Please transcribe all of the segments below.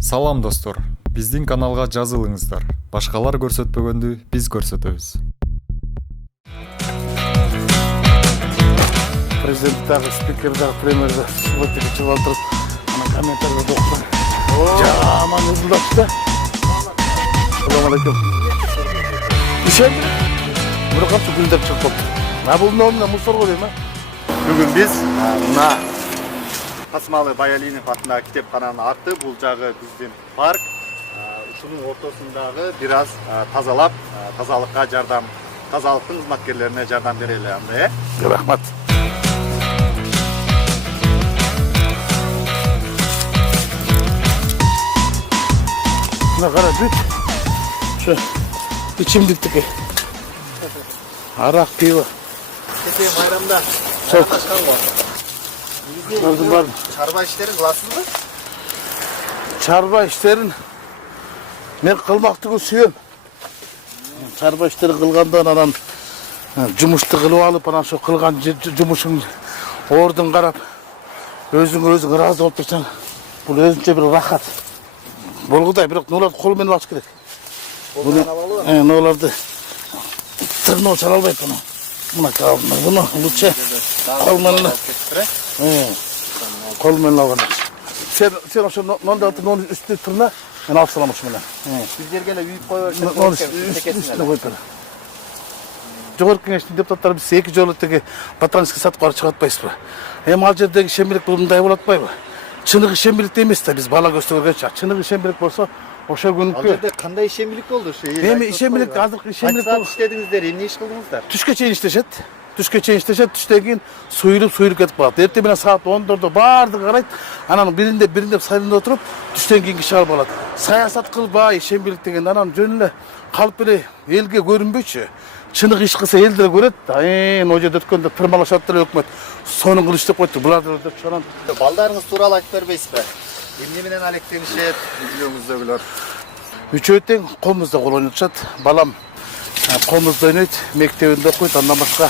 Салам достор, биздин каналга жазылыңыздар. Башкалар көрсөтпөгөндү биз көрсөтөбүз. Президент дагы, спикер дагы, премьер дагы сыйбаттыгы чыгып алдырып, анан комментарийди окуп. Жаман ызылдапты да. Салам алейкум. Ишен? Бирок кантип күлдөп чыгып калды. Бул номуна мусорго дейм, а? Бүгін біз мына Қасымалы Баялинов атындағы китепкананын аты, бұл жағы біздің парк. Ушунун ортосундағы бираз тазалап, тазалыкка жардам, тазалыктын кызматкерлерине жардам берели андай, Рахмат. Мына кара бүт. Şu içimdikteki. Arak, pivo. Кете майрамда Çok. катнашкан го. Gördüm var. Чарба иштерин кыласызбы? Çarba işlerin men kılmaktı suyum. Çarba işleri kılgandan anan jumuştu kılıp alıp anan şu kılgan jumuşun ordun karap özüň razı bolup tursaň bul özünçe bir rahat. Bolguday biroq nolar kol menen baş kerek. Bunu nolardı tırnağı çala albayt bunu. Buna kalma bunu lütfen kol menen. Kol menen algan. Sen şu non üstü tırna ben alsalamış menen. Сиздерге үйүп коюп Non üstüne koyup bana. Жогорку кеңештин депутаттары биз эки жолу теги ботанический садка барып чыгып атпайсызбы? Эми ал жердеги ишембилик мындай болуп атпайбы? Чыныгы ишембиликте эмес да биз бала көстөгөнчө. Чыныгы ишембилик болсо ошо Ал күнкү. жерде кандай ишембилик болду ушу? Эми ишембилик азыркы ишембилик Кантип иштедиңиздер, эмне иш кылдыңыздар? түшкө чейин иштешет. Түштөн кийин суюлуп кетип калат. Эртең менен саат 10-дордо баардыгы карайт. Анан биринде сайрында отуруп, түштөн кийинки иш алып алат. Саясат кылбай, ишембилик деген анан жөн эле калп эле элге көрүнбөйчү. Чыныгы иш кылса эл деле көрөт. О жерде өткөндө тырмалашат деле өкмөт. Сонун кылыш деп койду. Булар деп чонон. Балдарыңыз тууралуу айтып бербейсизби? Эмне менен алектенишет, үйлөрүңүздөгүлөр? Үчөө тең комузда кол ойнотушат. Балам комузда ойнойт, мектебинде окуйт, андан башка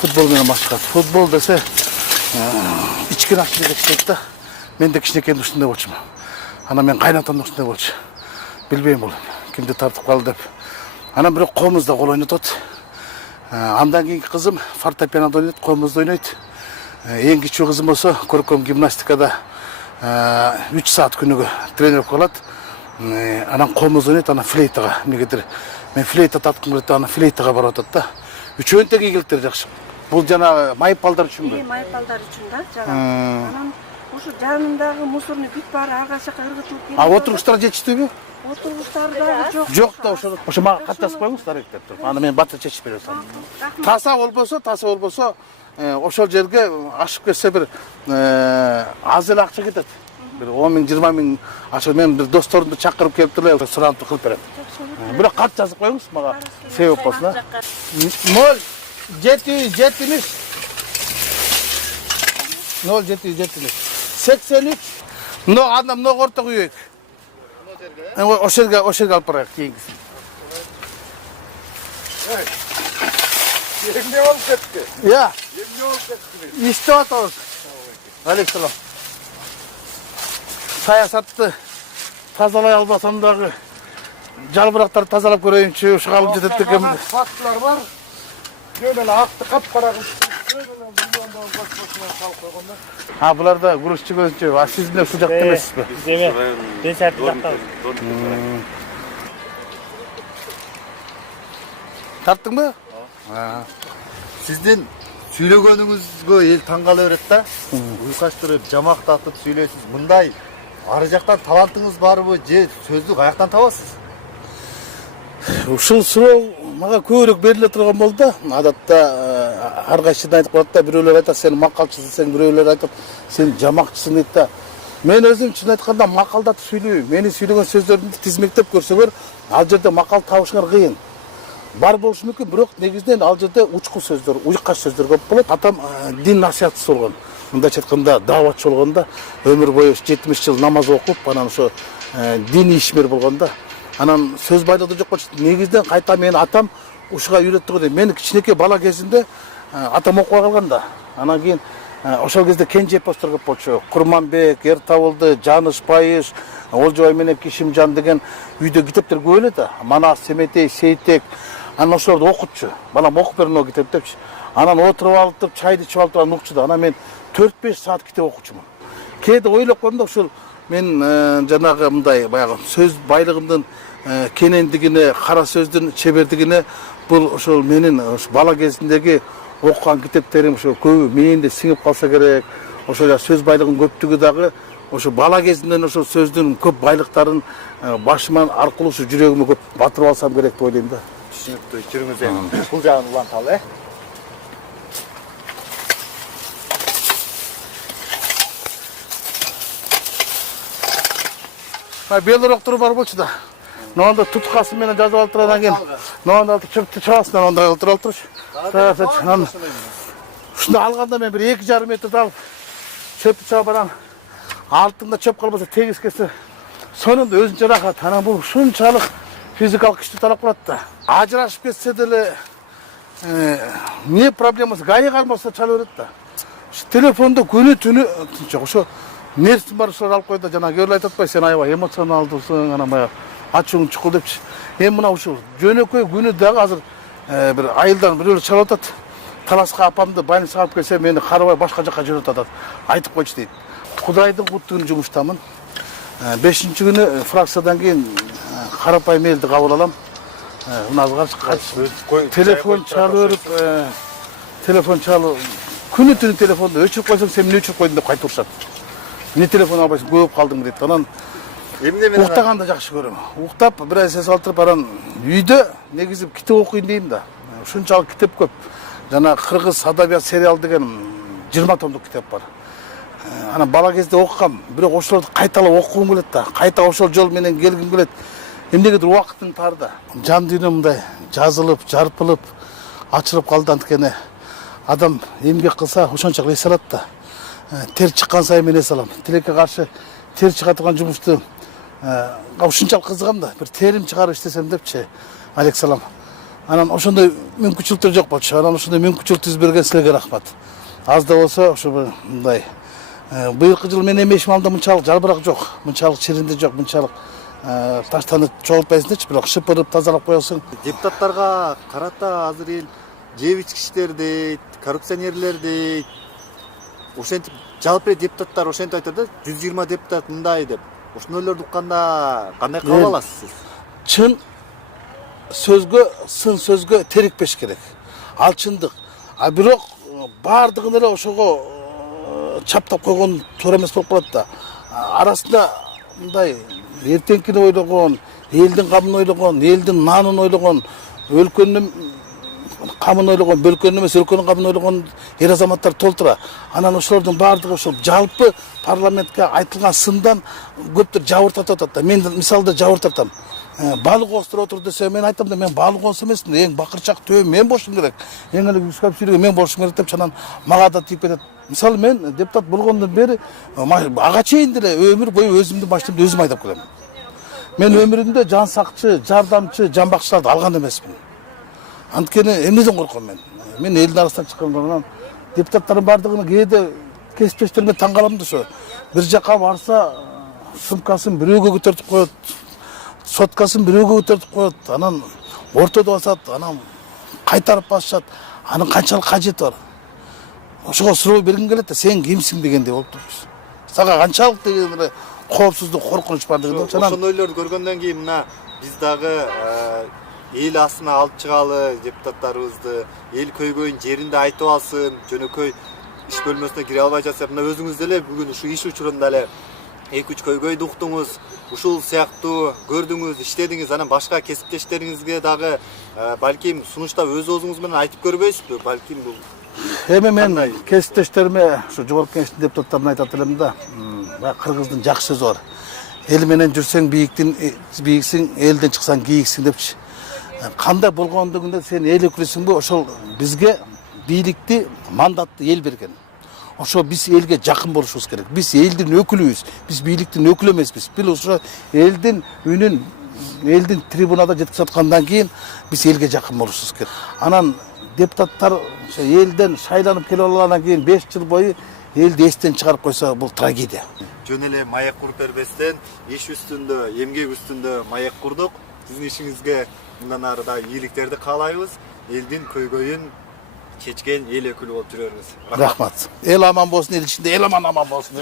футбол менен машыгат. Футбол десе ичкен активдик иштейт да. Мен де кичинекейимде ушундай болчумун. Анан мен кайнатам да ушундай болчу. Билбейм бул кимди тартып калды деп. Анан бирок комузда кол ойнотот. Андан кийинки кызым фортепианода ойнойт, комузда ойнойт. Эң кичүү кызым болсо көркөм гимнастикада 3 саат күнүгө тренировка кылат. Анан комуз ойнойт, анан флейтага. Эмнегедир мен флейта тарткым келет, анан флейтага барып атат да. Үчөөнүн тең ийгиликтери жакшы. Бул жана майып балдар үчүнбү? Майып балдар үчүн да, жана. Анан ушу жанындагы мусорну бүт баары ага жака ыргытылып келет. Отургучтар жетиштүүбү? Отургучтар дагы жок. Жок да ошо мага кат жазып коюңуздар деп туруп. Аны мен бата чечип берем. Таса болбосо, ошол жерге ашып кетсе бир аз эле акча кетет. Bir 10 bin, 20 bin aşağı men bir dostlarımı çakırıp kelip durlar, sırantıp kılıp berem. Bırak kart yazıp koyunuz bana sebep olsun ha. Nol, 770. Nol, 770. 83. No adam no orta koyuyuk. O şerge alıp bırak keyingisi. Emne olup ketти? Ya. Emne olup ketти? İşte atağız. Aleyhisselam. Саясатты тазалай албасам дагы жалбырактарды тазалап көрөйүнчү, ушуга алып жетет деген фактылар бар. Жөн эле акты капкара кылып, жөн эле миллиондон бош-бошуна салып койгондар. Буларда грузчу көзүнчө, а сиз эмне ушул жакта эмессизби? Биз эме, мен саатты жактабыз. Тарттыңбы? Сиздин сүйлөгөнүңүзгө эл таң кала берет да. Уйкаштырып, жамактатып сүйлөйсүз. Мындай ары жактан талантыңыз барбы, же сөздү каяктан табасыз? Ушул суроо мага көбүрөөк бериле турган болду да. Адатта ар кайсысын айтып коет да, бирөөлөр айтат сен макалчысың, сен бирөөлөр айтат сен жамакчысың дейт да. Мен өзүм чын айтканда макалдатып сүйлөйм. Менин сүйлөгөн сөздөрүмдү тизмектеп көрсөңөр, ал жерде макал табышыңар кыйын. Бар болушу мүмкүн, бирок негизинен ал жерде учкул сөздөр, уйкаш сөздөр көп болот. Атам дин насыятчысы болгон. Мындайча айтканда даватчы болгон да, өмүр бою 70 жыл намаз окуп, анан ошо дин ишмер болгон да. Анан сөз байлыгы жок болчу. Негизинен кайта менин атам ушуга үйрөттү го дейм. Мен кичинекей бала кезинде атам окуп калган да. Анан кийин ошол кезде кенже эпостор көп болчу. Курманбек, Эртабылды, Жаныш Байыш, Олжобай менен Кишимжан деген үйдө китептер көп эле да. Манас, Семетей, Сейтек, анан ошолорду окутчу. Балам окуп берин о китеп депчи. Анан отуруп алып, чайды ичип алып турган укчу да. Анан мен 4-5 саат китеп окучумун. Кээде ойлоп койдум да ушул мен жанагы мындай баягы сөз байлыгымдын кенендигине, кара сөздүн чебердигине бул ошол менин бала кезимдеги окуган китептерим ошо көбү менде сиңип калса керек. Ошол сөз байлыгынын көптүгү дагы ошо бала кезимден ошол сөздүн көп байлыктарын башыма аркылуу ушу жүрөгүмө көп батырып алсам керек деп ойлойм да. Түшүнүктүү. Жүрүңүз эми. Бул жагын уланталы, Белороктуру бар болчу да. Нонда туткасы менен жазып алып турган анан кийин нонда чөптү чабасың ондай олтуруп алып турчу. Ушунду алганда мен бир 2,5 метрди алып чөптү чабып анан алтында чөп калбаса тегиз кетсе сонун өзүнчө рахат. Анан бул ушунчалык физикалык күчтү талап кылат да. Ажырашып кетсе деле не проблемасы гаи калмаса чала берет да. Телефондо күнү түнү жок ошо нерсин бар ошолорду алып койду да. Жана кээ бир айтып атпайбы сен аябай эмоционалдуусуң анан баягы ачууң чукул депчи. Эми мына ушул жөнөкөй күнү дагы азыр бир айылдан бирөөлөр чалып атат. Таласка апамды больницага алып келсе мени карабай башка жака жиберип атат. Айтып койчу дейт. Кудайдын куттуу күнү жумуштамын. 5-чи күнү фракциядан кийин карапайым элди кабыл алам. Мына телефон чалып берип, телефон чалып күнү түнү телефонду өчүрүп койсоң сен эмне өчүрүп койдуң деп кайтып урушат. Эмне телефон албайсың, көп калдың дейт. Анан Эмне менен уктаганды жакшы көрөм. Уктап бир эс алтырып анан үйдө негизи китеп окуйм дейм да. Ушунчалык китеп көп. Жана кыргыз адабият сериал деген 20 томдук китеп бар. Анан бала кезде окугам, бирок ошолорду кайталап окугум келет да. Кайта ошол жол менен келгим келет. Эмнегедир убакыттын тарда. Жан дүйнөм мындай жазылып, жарпылып, ачылып калды анткени адам эмгек кылса ошончолук эс алат да. Тер чыккан сайын мен эс алам. Тилекке каршы тер чыга турган жумушту ушунчалык кызыгам да. Бир терим чыгарып иштесем депчи. Алек салам. Анан ошондой мүмкүнчүлүктөр жок болчу. Анан ошондой мүмкүнчүлүк түзүп берген силерге рахмат. Аз да болсо ошо мындай быйылкы жыл менин эмешимамда мынчалык жалбырак жок, мынчалык чиринди жок, мынчалык таштанып чогултпайсың дечи, бирок шыпырып тазалап коесуң. депутаттарга карата азыр эл жеп ичкичтер дейт, коррупционерлер дейт. Ошентип жалпы депутаттар ошентип айтат да, 120 депутат мындай деп. Ошондойлорду укканда кандай кабыл аласыз сиз? Чын сөзгө, сын сөзгө терикпеш керек. Ал чындык. А бирок бардыгын эле ошого чаптап койгон туура эмес болуп калат да. Арасында мындай эртеңкини ойлогон, элдин камын ойлогон, элдин нанын ойлогон, өлкөнүн камын ойлогон, бөлкөнүн эмес өлкөнүн камын ойлогон эр азаматтар толтура. Анан ошолордун баардыгы ошол жалпы парламентке айтылган сындан көптөр жабыртатып атат да. Мен мисалда жабыртатам. Балык остуруп отур десе мен айтам да мен балык оңсу эмесмин, эң бакырчак төбө мен болушум керек. Эң эле күчкөп сүйлөгө мен болушум керек деп анан мага да тийип кетет. Мисалы мен депутат болгондон бери ага чейин деле өмүр бою өзүмдүн машинамды өзүм айдап келем. Мен өмүрүмдө жан сакчы, жардамчы, жан бакчыларды алган эмесмин. Анткени эмнеден корком мен? Мен элдин арасынан чыккандан депутаттардын бардыгын кээде кесиптештериме таң калам да ошо. Бир жака барса сумкасын бирөөгө көтөртүп коет. Соткасын бирөөгө көтөртүп коет. Анан ортодо басат, анан кайтарып басышат. Анын канчалык кажети бар? Ошого суроо бергим келет да, сен кимсиң дегендей болуп турчу. Сага канчалык деген эле коопсуздук, коркунуч бар деген. Ошондойлорду көргөндөн кийин мына биз дагы эл астына алып чыгалы депутаттарыбызды, эл көйгөйүн жеринде айтып алсын, жөнөкөй иш бөлмөсүнө кире албай жатса, мына өзүңүз деле бүгүн ушу иш учурунда эле 2-3 көйгөйдү уктуңуз, ушул сыяктуу көрдүңүз, иштедиңиз, анан башка кесиптештериңизге дагы балким сунуштап өз оозуңуз менен айтып көрбөйсүзбү? Балким бул эми мен кесиптештериме ушу жогорку кеңештин депутаттарына айтат элем да, кыргыздын жакшы сөзү бар. Эл менен жүрсөң бийиксиң, элден чыксаң кийиксиң депчи. Кандай болгондугунда сен эл өкүлүсүңбү? Ошол бизге бийликти, мандатты эл берген. Ошо биз элге жакын болушубуз керек. Биз элдин өкүлүбүз. Биз бийликтин өкүлү эмеспиз. Биз ошо элдин үнүн, элдин трибунада жеткирип аткандан кийин биз элге жакын болушубуз керек. Анан депутаттар элден шайланып келип алгандан кийин 5 жыл бою элди эстен чыгарып койсо бул трагедия. Жөн эле маек куруп бербестен иш үстүндө, эмгек үстүндө маек курдук. Сиздин ишиңизге мындан ары да ийгиликтерди каалайбыз. Элдин көйгөйүн чечкен эл өкүлү болуп жүрөрүңүз. Рахмат. Эл аман болсун, эл ичинде эл аман болсун.